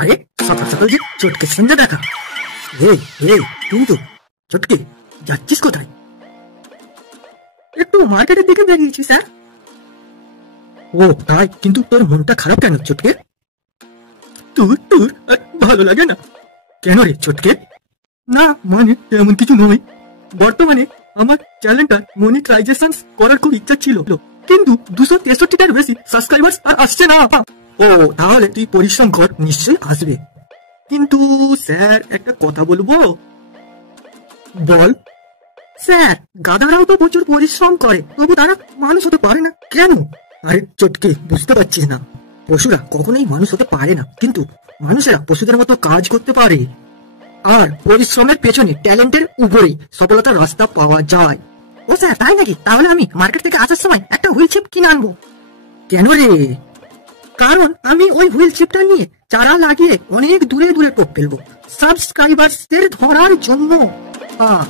আরে সকাল সকাল যে চটকে সন্ধ্যা দেখা। এই এই তুই তো চটকে যাচ্ছিস কোথায়? একটু মার্কেটের দিকে বেরিয়েছি স্যার। ও তাই, কিন্তু তোর মনটা খারাপ কেন চটকে? তোর তোর আর ভালো লাগে না কেন রে চটকে? না মানে এমন কিছু নয়, বর্তমানে আমার চ্যানেলটা মনিটাইজেশন করার খুব ইচ্ছা ছিল, কিন্তু 263টার বেশি সাবস্ক্রাইবার্স আর আসছে না। ও তাহলে তুই পরিশ্রম কর, নিশ্চয়ই আসবে। কিন্তু স্যার একটা কথা বলবো। বল। স্যার গাধারাও তো প্রচুর পরিশ্রম করে, তবু তারা মানুষ হতে পারে না কেন? আরে চটকে বুঝতে পারছিস না, পশুরা কখনোই মানুষ হতে পারে না, কিন্তু মানুষেরা পশুদের মতো কাজ করতে পারে। আর পরিশ্রমের পেছনে ট্যালেন্টের উপরেই সফলতার রাস্তা পাওয়া যায়। ও স্যার তাই নাকি? তাহলে আমি মার্কেট থেকে আসার সময় একটা হুইল চিপ কিনে আনবো। কেন রে? কারণ আমি ওই হুইল চিপটা নিয়ে চারা লাগিয়ে অনেক দূরে দূরে টপ ফেলবো সাবস্ক্রাইবারদের ধরার জন্য। হ্যাঁ।